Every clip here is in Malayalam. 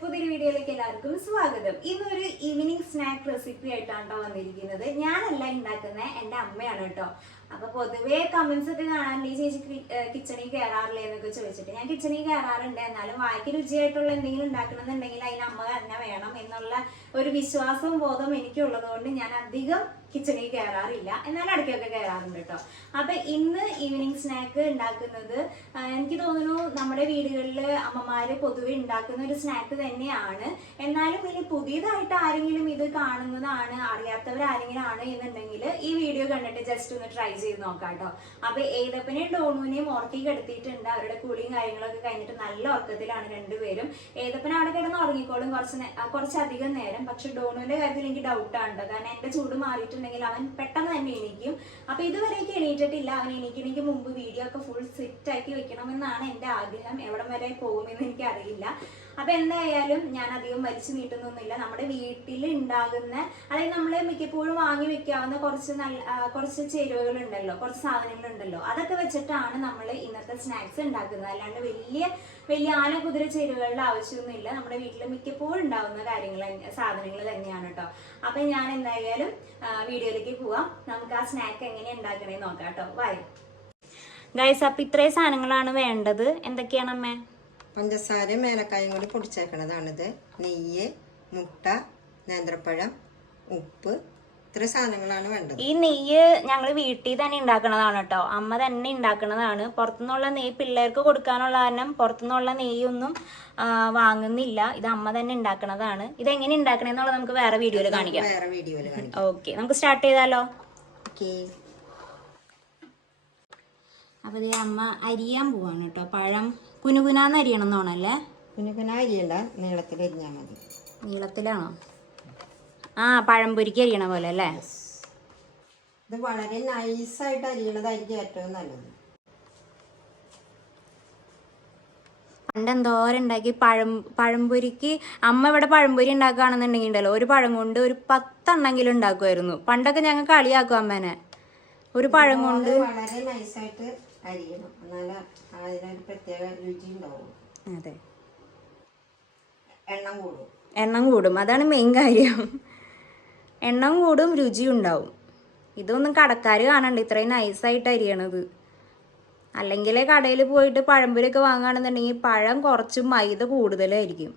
പുതിയൊരു വീഡിയോയിലേക്ക് എല്ലാവർക്കും സ്വാഗതം. ഇന്നൊരു ഈവനിങ് സ്നാക്ക് റെസിപ്പി ആയിട്ടാണ് ട്ടോ വന്നിരിക്കുന്നത്. ഞാനല്ല ഉണ്ടാക്കുന്നത് എന്റെ അമ്മയാണ് കേട്ടോ. അപ്പൊ പൊതുവേ കമന്റ്സ് ഒക്കെ കാണാറുണ്ട് ഈ ചേച്ചി കിച്ചണിൽ കയറാറില്ലേ എന്നൊക്കെ ചോദിച്ചിട്ട്. ഞാൻ കിച്ചണിൽ കയറാറുണ്ട് എന്നാലും വായിക്ക് രുചിയായിട്ടുള്ള എന്തെങ്കിലും ഉണ്ടാക്കണമെന്നുണ്ടെങ്കിൽ അതിന് അമ്മ തന്നെ വേണം എന്നുള്ള ഒരു വിശ്വാസവും ബോധവും എനിക്കുള്ളത് കൊണ്ട് ഞാൻ അധികം കിച്ചണിൽ കയറാറില്ല എന്നാലും അടുക്കൊക്കെ കയറാറുണ്ട് കേട്ടോ അപ്പൊ ഇന്ന് ഈവനിങ് സ്നാക്ക് ഉണ്ടാക്കുന്നത് എനിക്ക് തോന്നുന്നു നമ്മുടെ വീടുകളിൽ അമ്മമാര് പൊതുവെ ഉണ്ടാക്കുന്ന ഒരു സ്നാക്ക് തന്നെയാണ്. എന്നാലും ഇനി പുതിയതായിട്ട് ആരെങ്കിലും ഇത് കാണുന്നതാണ് അറിയാത്തവരാരെങ്കിലും ആണ് എന്നുണ്ടെങ്കിൽ ഈ വീഡിയോ കണ്ടിട്ട് ജസ്റ്റ് ഒന്ന് ട്രൈ ചെയ്ത് നോക്കാം കേട്ടോ. അപ്പൊ ഏതപ്പനെയും ഡോണുവിനെയും ഉറക്കി എടുത്തിട്ടുണ്ട്. അവരുടെ കുളിയും കാര്യങ്ങളൊക്കെ കഴിഞ്ഞിട്ട് നല്ല ഉറക്കത്തിലാണ് രണ്ടുപേരും. ഏതപ്പന അവിടെ കിടന്ന് ഉറങ്ങിക്കോളും കുറച്ച് കുറച്ചധികം നേരം. പക്ഷെ ഡോണുവിന്റെ കാര്യത്തിൽ എനിക്ക് ഡൗട്ടാണ് കാരണം എന്റെ ചൂട് മാറിയിട്ടുണ്ടെങ്കിൽ അവൻ പെട്ടെന്ന് തന്നെ എണീക്കും. അപ്പൊ ഇതുവരേക്ക് എണീറ്റിട്ടില്ല. അവൻ എണീക്കണമെങ്കിൽ മുമ്പ് വീഡിയോ ഒക്കെ ഫുൾ സെറ്റ് ആക്കി വെക്കണമെന്നാണ് എന്റെ ആഗ്രഹം. എവിടം വരെ പോകുമെന്ന് എനിക്ക് അറിയില്ല അപ്പൊ എന്തായാലും ഞാൻ അധികം വലിച്ചു നീട്ടുന്നൊന്നുമില്ല. നമ്മുടെ വീട്ടിൽ ഉണ്ടാകുന്ന അതായത് നമ്മൾ മിക്കപ്പോഴും വാങ്ങി വെക്കാവുന്ന കുറച്ച് നല്ല കുറച്ച് ചേരുവകൾ ഉണ്ടല്ലോ കുറച്ച് സാധനങ്ങൾ ഉണ്ടല്ലോ അതൊക്കെ വെച്ചിട്ടാണ് നമ്മൾ ഇന്നത്തെ സ്നാക്സ് ഉണ്ടാക്കുന്നത്. അല്ലാണ്ട് വലിയ വലിയ ആന കുതിര ചേരുവകളുടെ ആവശ്യമൊന്നുമില്ല. നമ്മുടെ വീട്ടിൽ മിക്കപ്പോഴും ഉണ്ടാകുന്ന കാര്യങ്ങൾ സാധനങ്ങൾ തന്നെയാണ് കേട്ടോ അപ്പൊ ഞാൻ എന്തായാലും വീഡിയോയിലേക്ക് പോവാം. നമുക്ക് ആ സ്നാക്ക് എങ്ങനെ ഉണ്ടാക്കണേ നോക്കാം കേട്ടോ വായി ഗൈസ് അപ്പൊ ഇത്രയും സാധനങ്ങളാണ് വേണ്ടത്. എന്തൊക്കെയാണ് അമ്മേ? പഞ്ചസാരയും ഏലക്കായും കൂടി പൊടിച്ചേക്കണതാണിത്. നെയ്യ് മുട്ട നേന്ത്രപ്പഴം ഉപ്പ് ഇത്ര സാധനങ്ങളാണ് വേണ്ടത്. ഈ നെയ്യ് ഞങ്ങൾ വീട്ടിൽ തന്നെ ഉണ്ടാക്കണതാണ് കേട്ടോ. അമ്മ തന്നെ ഉണ്ടാക്കണതാണ്. പുറത്തുനിന്നുള്ള നെയ്യ് പിള്ളേർക്ക് കൊടുക്കാനുള്ള കാരണം പുറത്തുനിന്നുള്ള നെയ്യൊന്നും വാങ്ങുന്നില്ല. ഇത് അമ്മ തന്നെ ഉണ്ടാക്കണതാണ്. ഇത് എങ്ങനെ ഉണ്ടാക്കണെന്നുള്ളത് നമുക്ക് വേറെ വീഡിയോയിൽ കാണിക്കാം. വേറെ വീഡിയോയിൽ കാണിക്കാം. ഓക്കെ നമുക്ക് സ്റ്റാർട്ട് ചെയ്താലോ? ഓക്കെ. അപ്പോൾ ഇത് അമ്മ അരിയാൻ പോവാണ് കേട്ടോ. പഴം കുനുകുനാന്ന് അരിയണം എന്നാണല്ലേ അരിയണ്ട. നീളത്തിൽ അരിഞ്ഞാൽ മതി. നീളത്തിലാണോ? ആ പഴംപൊരിക്ക് അരിയണ പോലെ അല്ലേ? ഇത് വളരെ നൈസായിട്ട് അരിയണതായിരിക്കും ഏറ്റവും നല്ലത്. പണ്ട് എന്തോരം ഉണ്ടാക്കി പഴം പഴംപൊരിക്ക്. അമ്മ ഇവിടെ പഴംപൊരി ഉണ്ടാക്കുകയാണെന്നുണ്ടെങ്കിൽ ഉണ്ടല്ലോ ഒരു പഴം കൊണ്ട് ഒരു പത്തെണ്ണെങ്കിലും ഉണ്ടാക്കുമായിരുന്നു. പണ്ടൊക്കെ ഞങ്ങൾ കളിയാക്കും അമ്മേനെ. ഒരു പഴം കൊണ്ട് വളരെ നൈസായിട്ട് അരിയണം. എന്നാലേ അതിനൊരു പ്രത്യേക രുചി ഉണ്ടാവും അതെ. എണ്ണം കൂടും. എണ്ണം കൂടും. അതാണ് മെയിൻ കാര്യം. എണ്ണം കൂടും രുചി ഉണ്ടാവും. ഇതൊന്നും കടക്കാർ കാണണ്ട. ഇത്രയും നൈസായിട്ട് അരിയണത്. അല്ലെങ്കിൽ കടയിൽ പോയിട്ട് പഴംപൊരിയൊക്കെ വാങ്ങുകയാണെന്നുണ്ടെങ്കിൽ പഴം കുറച്ച് മൈദ കൂടുതലായിരിക്കും.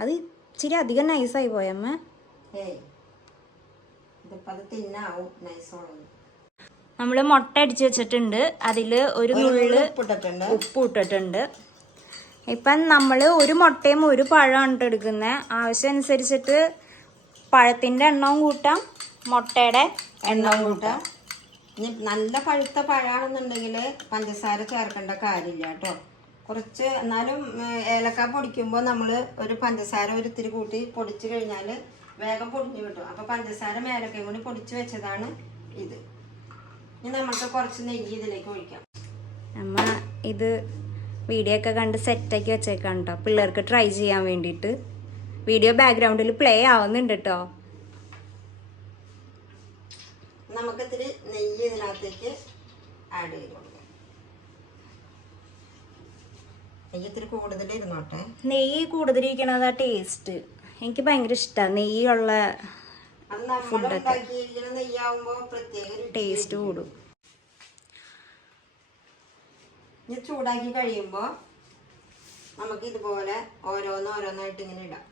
അത് ഇച്ചിരി അധികം നൈസായി പോയമ്മ ഏയ്. ഇതിപ്പോൾ അത് തിന്നാവും. നൈസോളം നമ്മൾ മുട്ട അടിച്ച് വെച്ചിട്ടുണ്ട്. അതിൽ ഒരു നുള്ള് ഉപ്പ് ഇട്ടിട്ടുണ്ട്. ഇപ്പം നമ്മൾ ഒരു മുട്ടയും ഒരു പഴമാണ് എടുക്കുന്നത് ആവശ്യം അനുസരിച്ചിട്ട് പഴത്തിന്റെ എണ്ണവും കൂട്ടാം മുട്ടയുടെ എണ്ണവും കൂട്ടാം. ഇനി നല്ല പഴുത്ത പഴമാണെന്നുണ്ടെങ്കിൽ പഞ്ചസാര ചേർക്കേണ്ട കാര്യമില്ല കേട്ടോ കുറച്ച് എന്നാലും ഏലക്ക പൊടിക്കുമ്പോൾ നമ്മൾ ഒരു പഞ്ചസാര ഒരു ഇത്തിരി കൂട്ടി പൊടിച്ചു കഴിഞ്ഞാൽ വേഗം പൊടിഞ്ഞു കിട്ടും. അപ്പോൾ പഞ്ചസാര മേലക്കയും കൂടി പൊടിച്ച് വെച്ചതാണ് ഇത്. ഇനി നമുക്ക് കുറച്ച് നെയ്യ് ഇതിലേക്ക് ഒഴിക്കാം. അമ്മ ഇത് വീഡിയോ ഒക്കെ കണ്ട് സെറ്റാക്കി വെച്ചേക്കാണ് കേട്ടോ പിള്ളേർക്ക് ട്രൈ ചെയ്യാൻ വേണ്ടിയിട്ട്. വീഡിയോ ബാക്ക്ഗ്രൗണ്ടിൽ പ്ലേ ആവുന്നുണ്ട് കേട്ടോ നമുക്ക് ഇത്തിരി നെയ്യ് ഇതിനകത്തേക്ക് ആഡ് ചെയ്ത് കൊടുക്കാം. നെയ്യ് ഇത്തിരി കൂടുതൽ നെയ്യ് കൂടുതലിരിക്കണതാ ടേസ്റ്റ് എനിക്ക് ഭയങ്കര ഇഷ്ടമാണ് നെയ്യുള്ള പ്രത്യേക ടേസ്റ്റ് കൂടും. ഇനി ചൂടാക്കി കഴിയുമ്പോൾ നമുക്ക് ഇതുപോലെ ഓരോന്ന് ഓരോന്നായിട്ട് ഇങ്ങനെ ഇടാം.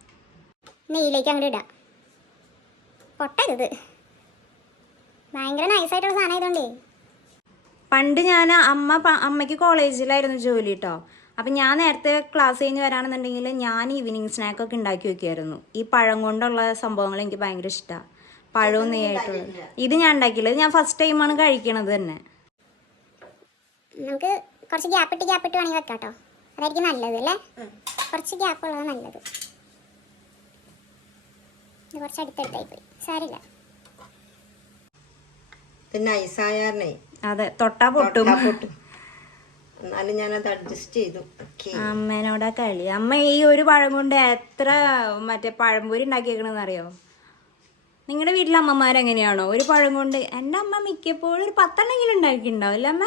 നെയ്യിലേക്ക് അങ്ങോട്ട് ഇടാം. പൊട്ടരുത്. ഭയങ്കര നൈസായിട്ടുള്ള സാധനം ആയതുകൊണ്ടേ. പണ്ട് ഞാൻ അമ്മ അമ്മയ്ക്ക് കോളേജിലായിരുന്നു ജോലി കേട്ടോ അപ്പം ഞാൻ നേരത്തെ ക്ലാസ് കഴിഞ്ഞ് വരാണെന്നുണ്ടെങ്കിൽ ഞാൻ ഈവനിങ് സ്നാക്കൊക്കെ ഉണ്ടാക്കി വെക്കുമായിരുന്നു ഈ പഴം കൊണ്ടുള്ള സംഭവങ്ങൾ എനിക്ക് ഭയങ്കര ഇഷ്ടമാണ് പഴവും നെയ്യായിട്ടുള്ളത് ഇത് ഞാൻ ഉണ്ടാക്കിയില്ല. ഞാൻ ഫസ്റ്റ് ടൈമാണ് കഴിക്കണത് തന്നെ. നമുക്ക് കുറച്ച് ഗ്യാപ്പ് ഇട്ട് ഗ്യാപ്പ് ഇട്ട് വേണമെങ്കിൽ വെക്കാം കേട്ടോ അതായിരിക്കും നല്ലത് അല്ലേ? കുറച്ച് ഗ്യാപ്പ് ഉള്ളത് നല്ലത്. ഇത് കുറച്ച് അടുത്തടുത്തായി പോയി. സാരില്ല ഇത് നൈസായാരണേ അതെ തൊട്ടാ പൊട്ടും. എന്നാലും ഞാനത് അഡ്ജസ്റ്റ് ചെയ്തു. ഓക്കെ അമ്മേനോടാ കളി. അമ്മ ഈ ഒരു പഴം കൊണ്ട് എത്ര മറ്റേ പഴംപൊരി ഉണ്ടാക്കിയേക്കണെന്ന് അറിയോ നിങ്ങളുടെ വീട്ടിലെ അമ്മമാരെങ്ങനെയാണോ ഒരു പഴം കൊണ്ട് എന്റെ അമ്മ മിക്കപ്പോഴും ഒരു പത്തെണ്ണെങ്കിലും ഉണ്ടാക്കിയിട്ടുണ്ടാവും അല്ലേ അമ്മ?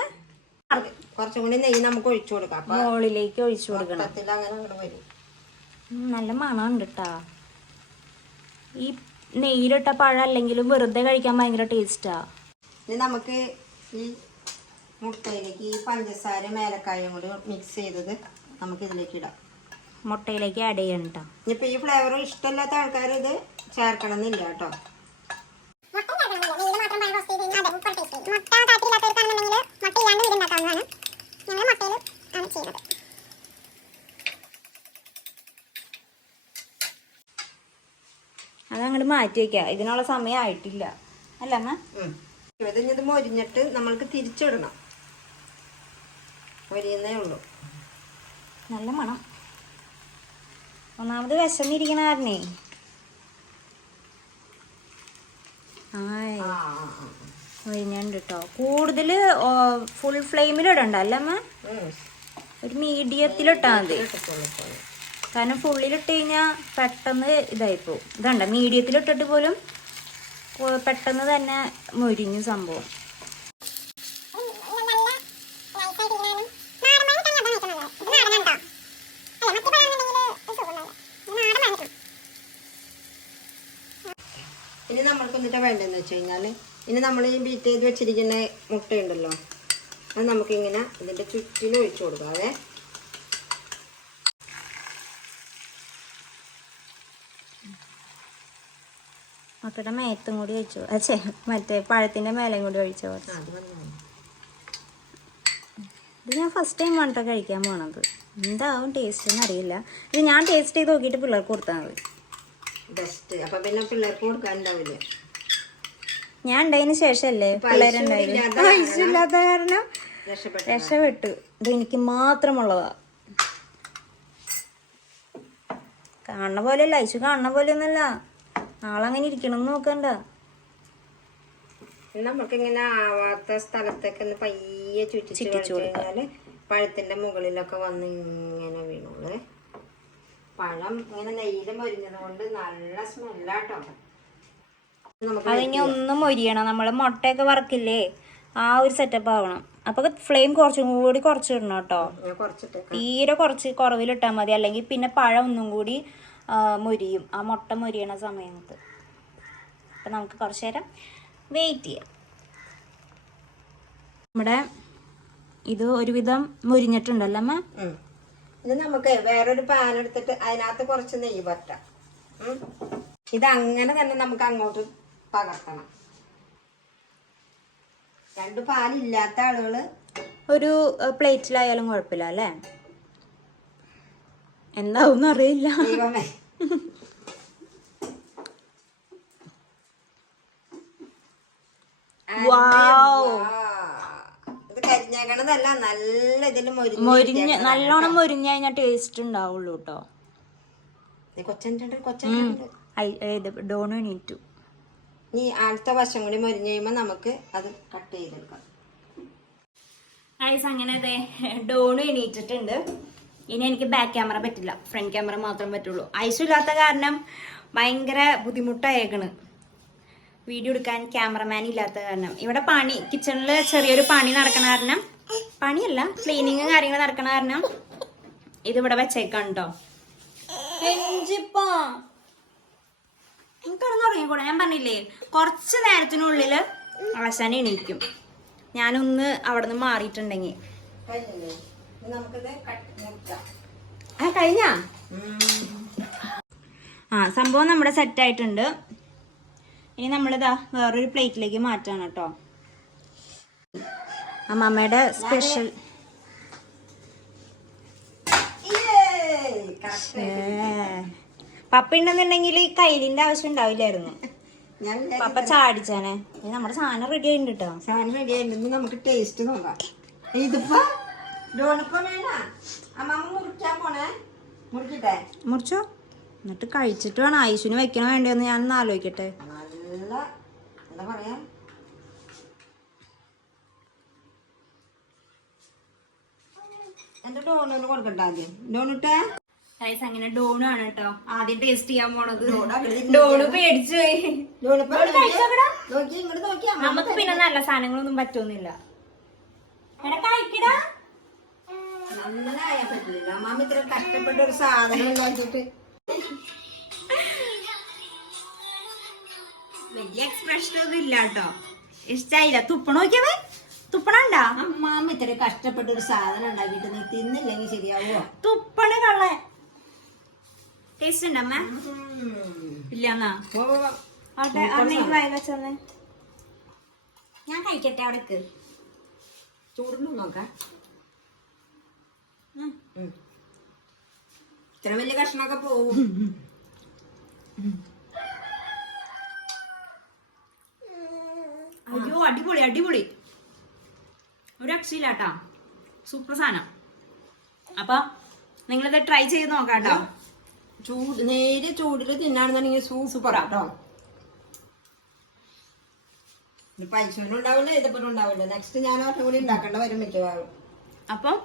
കുറച്ചും കൂടി നെയ്യ് നമുക്ക് ഒഴിച്ചു കൊടുക്കാം. മോളിലേക്ക് മുകളിലേക്ക് ഒഴിച്ചു കൊടുക്കണം. നല്ല മണമുണ്ട് കേട്ടാ ഈ നെയ്യിലിട്ട പഴം അല്ലെങ്കിലും വെറുതെ കഴിക്കാൻ ഭയങ്കര ടേസ്റ്റാ ഇനി നമുക്ക് ഈ മുട്ടയിലേക്ക് ഈ പഞ്ചസാരയും ഏലക്കായും കൂടി മിക്സ് ചെയ്തത് നമുക്ക് ഇതിലേക്ക് ഇടാം. മുട്ടയിലേക്ക് ആഡ് ചെയ്യണം കേട്ടോ ഇനിയിപ്പോൾ ഈ ഫ്ലേവർ ഇഷ്ടമില്ലാത്ത ആൾക്കാർ ഇത് ചേർക്കണം എന്നില്ല കേട്ടോ. മുട്ട താല്പര്യമില്ലാത്തവർക്കാണെന്നുണ്ടെങ്കിൽ മുട്ട ഇല്ലാണ്ടും ഉണ്ടാക്കാവുന്നതാണ് ഞങ്ങൾ മുട്ടയിൽ ആണ് ചെയ്യുന്നത് അത് മാറ്റി വെക്കാം. ഇതിനുള്ള സമയം ആയിട്ടില്ല. അല്ല അമ്മ? ഇത് മൊരിഞ്ഞിട്ട് നമ്മൾക്ക് തിരിച്ചിടണം. മൊരിയുന്നേ ഉള്ളൂ. നല്ല മണം. ഒന്നാമത് വിശന്നിരിക്കണ കാരണേ. മൊരിഞ്ഞുണ്ട് കേട്ടോ കൂടുതൽ ഫുൾ ഫ്ലെയിമിൽ ഇടണ്ട അല്ല അമ്മ ഉം. ഒരു മീഡിയത്തിലിട്ടാ മതി. കാരണം ഫുള്ളിലിട്ട് കഴിഞ്ഞാൽ പെട്ടെന്ന് ഇതായിപ്പോവും ഇതണ്ട മീഡിയത്തിലിട്ടിട്ട് പോലും ഓ, പെട്ടെന്ന് തന്നെ മുരിഞ്ഞു സംഭവം എന്നിട്ട് വേണ്ടതെന്ന് വെച്ച് കഴിഞ്ഞാൽ ഇനി നമ്മൾ ഈ ബീറ്റ് ചെയ്ത് വെച്ചിരിക്കുന്ന മുട്ടയുണ്ടല്ലോ അത് നമുക്കിങ്ങനെ ഇതിന്റെ ചുറ്റിൽ ഒഴിച്ചു കൊടുക്കാവേ. മുട്ടയുടെ മേത്തും കൂടി ഒഴിച്ചു. അച്ഛേ മറ്റേ പഴത്തിന്റെ മേലെയും കൂടി ഒഴിച്ചു ഇത് ഞാൻ ഫസ്റ്റ് ടൈം ആണ് കഴിക്കാൻ പോണത്. എന്താവും ടേസ്റ്റ് എന്ന് അറിയില്ല. ഇത് ഞാൻ ടേസ്റ്റ് ചെയ്ത് നോക്കിയിട്ട് പിള്ളേർക്ക് കൊടുത്താൽ മതി. ബെസ്റ്റ് അപ്പം പിന്നെ പിള്ളേർക്ക് കൊടുക്കാനുണ്ടാവില്ല ഞാൻ ഉണ്ടായതിന് ശേഷമല്ലേ പൈസയില്ലാത്ത പിള്ളേരുണ്ടായത്? കാരണം. രക്ഷപ്പെട്ടു. ഇത് എനിക്ക് മാത്രമുള്ളതാ. കാണുന്ന പോലെയല്ല ഐശു കാണുന്ന പോലെയൊന്നുമല്ല. ആളങ്ങനെ ഇരിക്കണം നോക്കണ്ട. നമുക്കിങ്ങനെ ആവാത്ത സ്ഥലത്തൊക്കെ ഒന്ന് പയ്യെ ചുറ്റിച്ചു പഴത്തിന്റെ മുകളിലൊക്കെ വന്ന് ഇങ്ങനെ വീണോളേ പഴം ഇങ്ങനെ നെയ്യിലും മൊരിഞ്ഞത് കൊണ്ട് നല്ല സ്മെല്ലാട്ടോ അതിനി ഒന്നും മൊരിയണം നമ്മൾ മുട്ടയൊക്കെ വറക്കില്ലേ? ആ ഒരു സെറ്റപ്പ് ആവണം. അപ്പൊ ഫ്ലെയിം കുറച്ചും കൂടി കുറച്ച് ഇടണം കേട്ടോ തീരെ കുറച്ച് കുറവിലിട്ടാൽ മതി. അല്ലെങ്കിൽ പിന്നെ പഴം ഒന്നും കൂടി മുരിയും മൊരിയും. ആ മുട്ട മൊരിയണ സമയത്ത്. അപ്പം നമുക്ക് കുറച്ച് നേരം വെയിറ്റ് ചെയ്യാം. നമ്മുടെ ഇത് ഒരുവിധം മുരിഞ്ഞിട്ടുണ്ടല്ലോ അമ്മ? ഇത് നമുക്ക് വേറൊരു പാൻ എടുത്തിട്ട് അതിനകത്ത് കുറച്ച് നെയ്യ് പറ്റാം ഇത് അങ്ങനെ തന്നെ നമുക്ക് അങ്ങോട്ട് പകർത്തണം. രണ്ട് പാലില്ലാത്ത ആളുകൾ ഒരു പ്ലേറ്റിലായാലും കുഴപ്പമില്ല അല്ലേ? എന്താവും അറിയില്ല. ദൈവമേ. ഇത് കരിഞ്ഞേക്കണതല്ല നല്ല ഇതിൽ മൊരിഞ്ഞ് നല്ലോണം മൊരിഞ്ഞ കഴിഞ്ഞാൽ ടേസ്റ്റ് ഉണ്ടാവുള്ളൂ കേട്ടോ. കൊച്ചു ഇത് ഡോണു എണീറ്റു. ഇനി അടുത്ത വശം കൂടി മൊരിഞ്ഞ് കഴിയുമ്പോൾ നമുക്ക് അത് കട്ട് ചെയ്തെടുക്കാം. ഐസ് അങ്ങനെ അതെ ഡോണു എണീറ്റിട്ടുണ്ട്. ഇനി എനിക്ക് ബാക്ക് ക്യാമറ പറ്റില്ല. ഫ്രണ്ട് ക്യാമറ മാത്രം പറ്റുള്ളൂ. ഐസില്ലാത്ത കാരണം ഭയങ്കര ബുദ്ധിമുട്ടായേക്കണ്. വീഡിയോ എടുക്കാൻ ക്യാമറമാൻ ഇല്ലാത്ത കാരണം. ഇവിടെ പണി കിച്ചണിൽ ചെറിയൊരു പണി നടക്കണ കാരണം പണിയല്ല ക്ലീനിങ്ങും കാര്യങ്ങൾ നടക്കണ കാരണം ഇതിവിടെ വെച്ചേക്കാണ് കേട്ടോ കിടന്നുറങ്ങിക്കൂടെ ഞാൻ പറഞ്ഞില്ലേ കുറച്ച് നേരത്തിനുള്ളിൽ അവസാനം എണീക്കും. ഞാനൊന്ന് അവിടെ നിന്ന് മാറിയിട്ടുണ്ടെങ്കിൽ ആ കഴിഞ്ഞ? ആ സംഭവം നമ്മുടെ സെറ്റ് ആയിട്ടുണ്ട്. ഇനി നമ്മളിതാ വേറൊരു പ്ലേറ്റിലേക്ക് മാറ്റാണ് കേട്ടോ. അമ്മമ്മയുടെ സ്പെഷ്യൽ Yay! പപ്പ ഉണ്ടെന്നുണ്ടെങ്കിൽ ഈ കയ്യിലിന്റെ ആവശ്യം ഉണ്ടാവില്ലായിരുന്നു. പപ്പ ചാടിച്ചാനെ നമ്മുടെ സാധനം റെഡി ആയിട്ടുണ്ട് കേട്ടോ സാധനം റെഡി ആയിട്ടുണ്ടെങ്കിൽ നമുക്ക് ടേസ്റ്റ് നോക്കാം. ഇതിപ്പോ മുറിച്ചോ? എന്നിട്ട് കഴിച്ചിട്ട് വേണം. ആയുഷിന് വെക്കണോ വേണ്ടതെന്ന് ഞാൻ ആലോചിക്കട്ടെ. നല്ല എന്താ പറയാ? എന്റെ ഡോണിന് കൊടുക്കട്ടെ ആദ്യം. ഡോണിട്ടേ ഗൈസ് അങ്ങനെ ഡോണു ആണ് കേട്ടോ ആദ്യം ടേസ്റ്റ് ചെയ്യാൻ പോണത്. ഡോണു പേടിച്ചു നമുക്ക് പിന്നെ നല്ല സാധനങ്ങളൊന്നും പറ്റൊന്നില്ല എടാ കഴിക്കടാ. നന്നായാ പറ്റില്ല അമ്മാമ്മ ഇത്ര കഷ്ടപ്പെട്ട ഒരു സാധനം ഉണ്ടാക്കിയിട്ട്. വലിയ എക്സ്പ്രഷൻ ഒന്നും ഇല്ല കേട്ടോ ഇഷ്ടായില്ല തുപ്പണ നോക്കിയവ തുപ്പണണ്ടാ അമ്മാമ്മ ഇത്ര കഷ്ടപ്പെട്ട ഒരു സാധനം ഉണ്ടാക്കിയിട്ട് നീ തിന്നില്ലെങ്കിൽ ശരിയാവോ? തുപ്പണ കള്ള ടേസ്റ്റ് ഉണ്ട് അമ്മ? ഇല്ലെന്നാ? ഞാൻ കഴിക്കട്ടെ അവിടേക്ക്. ചൂടുന്നു നോക്കാം. ഇത്ര വലിയ കഷ്ണമൊക്കെ പോവും. അയ്യോ അടിപൊളി അടിപൊളി. ഒരു രക്ഷയില്ലാട്ടാ സൂപ്പർ സാധനം. അപ്പൊ നിങ്ങളിത് ട്രൈ ചെയ്ത് നോക്കാട്ടോ. കേട്ടോ ചൂട് നേരെ ചൂടിൽ തിന്നാണെന്നുണ്ടെങ്കിൽ സൂപ്പറാ കേട്ടോ ഇത് പൈസനും ഉണ്ടാവില്ല ഇതപ്പനും ഉണ്ടാവില്ല. നെക്സ്റ്റ് ഞാൻ ഒരെണ്ണം കൂടി ഉണ്ടാക്കേണ്ട വരും മിക്കവാറും. അപ്പം?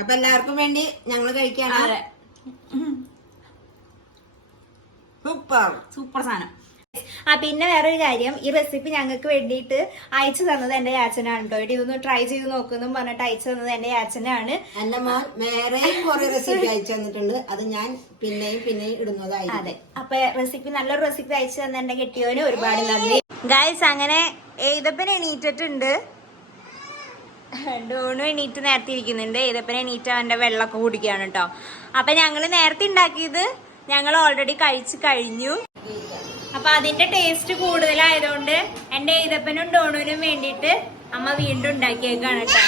അപ്പൊ എല്ലാവർക്കും വേണ്ടി ഞങ്ങൾ കഴിക്കാണ്. സൂപ്പർ സൂപ്പർ സാധനം. ആ പിന്നെ വേറൊരു കാര്യം ഈ റെസിപ്പി ഞങ്ങൾക്ക് വേണ്ടിയിട്ട് അയച്ചു തന്നത് എന്റെ യാച്ചനാണ് കേട്ടോ ഇതൊന്ന് ട്രൈ ചെയ്ത് നോക്കുന്നു പറഞ്ഞിട്ട് അയച്ചു തന്നത് എന്റെ യാച്ചനാണ്. എന്റെ മോൻ വേറെയും കുറെ റെസിപ്പി അയച്ചു തന്നിട്ടുണ്ട്. അത് ഞാൻ പിന്നെയും പിന്നെയും ഇടുന്നതായി അതെ. അപ്പൊ റെസിപ്പി നല്ലൊരു റെസിപ്പി അയച്ചു തന്നെ എന്റെ കെട്ടിയവന് ഒരുപാട് നന്ദി. ഗായ്സ് അങ്ങനെ ഏതപ്പൻ എണീറ്റിട്ടുണ്ട്? ഡോണു എണീറ്റ് നേരത്തെ ഇരിക്കുന്നുണ്ട്. ഏതപ്പൻ എണീറ്റ് അവന്റെ വെള്ളമൊക്കെ കുടിക്കുകയാണ് കേട്ടോ അപ്പൊ ഞങ്ങൾ നേരത്തെ ഉണ്ടാക്കിയത് ഞങ്ങൾ ഓൾറെഡി കഴിച്ചു കഴിഞ്ഞു. അപ്പൊ അതിന്റെ ടേസ്റ്റ് കൂടുതലായതുകൊണ്ട് എന്റെ ഏതപ്പനും ഡോണുവിനും വേണ്ടിയിട്ട് അമ്മ വീണ്ടും ഉണ്ടാക്കിയേക്കാണ് കേട്ടോ.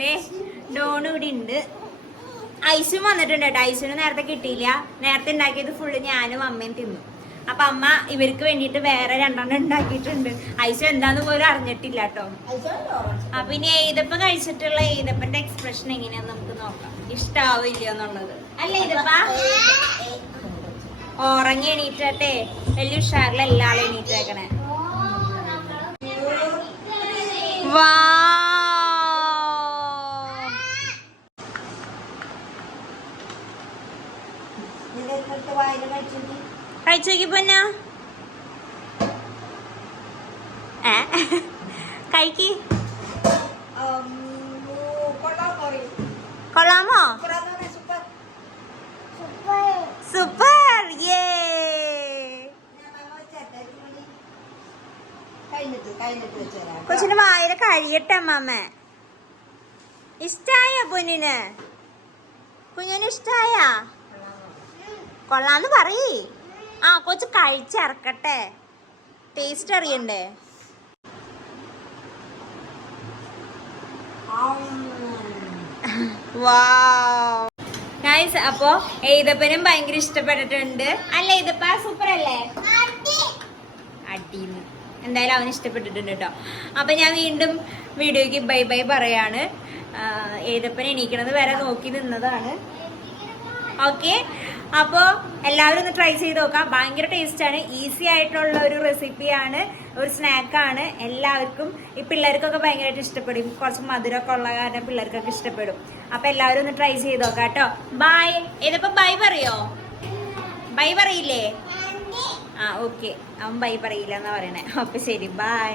ദേ ഡോണു ഇവിടെ ഉണ്ട്. ഐസും വന്നിട്ടുണ്ട് കേട്ടോ. ഐസിന് നേരത്തെ കിട്ടിയില്ല. നേരത്തെ ഉണ്ടാക്കിയത് ഫുള്ള് ഞാനും അമ്മയും തിന്നു. അപ്പൊ അമ്മ ഇവർക്ക് വേണ്ടിയിട്ട് വേറെ രണ്ടെണ്ണം ഉണ്ടാക്കിയിട്ടുണ്ട്. ഐസ് എന്താന്ന് പോലും അറിഞ്ഞിട്ടില്ല കേട്ടോ. അപ്പൊ ഇനി ഏതപ്പ കഴിച്ചിട്ടുള്ള ഏതപ്പന്റെ എക്സ്പ്രഷൻ എങ്ങനെയാന്ന് നമുക്ക് നോക്കാം. ഇഷ്ടാവില്ല എന്നുള്ളത്? അല്ല ഏതപ്പ ഉറങ്ങി എണീറ്റട്ടെ. വലിയ ഉഷാറിൽ എല്ലാവരും എണീറ്റേക്കണേ. വാ. കഴിച്ചോക്കി പൊന്ന. ഏ? കഴിക്ക്. കൊള്ളാമോ? സൂപ്പർ സൂപ്പർ യേ കഴിഞ്ഞിട്ട് കഴിഞ്ഞിട്ട് വെച്ചുതരാം കൊച്ചിന് വായന കഴിയട്ടെ അമ്മാമ്മ ഇഷ്ടായ പൊന്നിന്? കുഞ്ഞിന് ഇഷ്ടായ? കൊള്ളാന്ന് പറയ്. ആ കൊച്ചു കഴിച്ചിറക്കട്ടെ ടേസ്റ്റ് അറിയണ്ടേ? ഗൈസ് അപ്പോ എഴുതപ്പനും ഭയങ്കര ഇഷ്ടപ്പെട്ടിട്ടുണ്ട്. അല്ല ഏതപ്പ സൂപ്പർ അല്ലേ? അടിന്ന് എന്തായാലും അവന് ഇഷ്ടപ്പെട്ടിട്ടുണ്ട് കേട്ടോ അപ്പം ഞാൻ വീണ്ടും വീഡിയോയ്ക്ക് ബൈ ബൈ പറയാണ്. ഏതപ്പൻ എണീക്കണത് വരെ നോക്കി നിന്നതാണ്. ഓക്കെ? അപ്പോൾ എല്ലാവരും ഒന്ന് ട്രൈ ചെയ്ത് നോക്കാം. ഭയങ്കര ടേസ്റ്റാണ് ഈസി ആയിട്ടുള്ള ഒരു റെസിപ്പിയാണ് ഒരു സ്നാക്കാണ് എല്ലാവർക്കും ഈ പിള്ളേർക്കൊക്കെ ഭയങ്കരമായിട്ട് ഇഷ്ടപ്പെടും. കുറച്ച് മധുരമൊക്കെ ഉള്ള കാരണം പിള്ളേർക്കൊക്കെ ഇഷ്ടപ്പെടും. അപ്പോൾ എല്ലാവരും ഒന്ന് ട്രൈ ചെയ്ത് നോക്കാം കേട്ടോ ബൈ ഇതിപ്പോൾ ബൈ പറയോ? ബൈ പറയില്ലേ? ആ ഓക്കെ അവൻ ബൈ പറയില്ല എന്നാ പറയണേ. അപ്പൊ ശരി ബൈ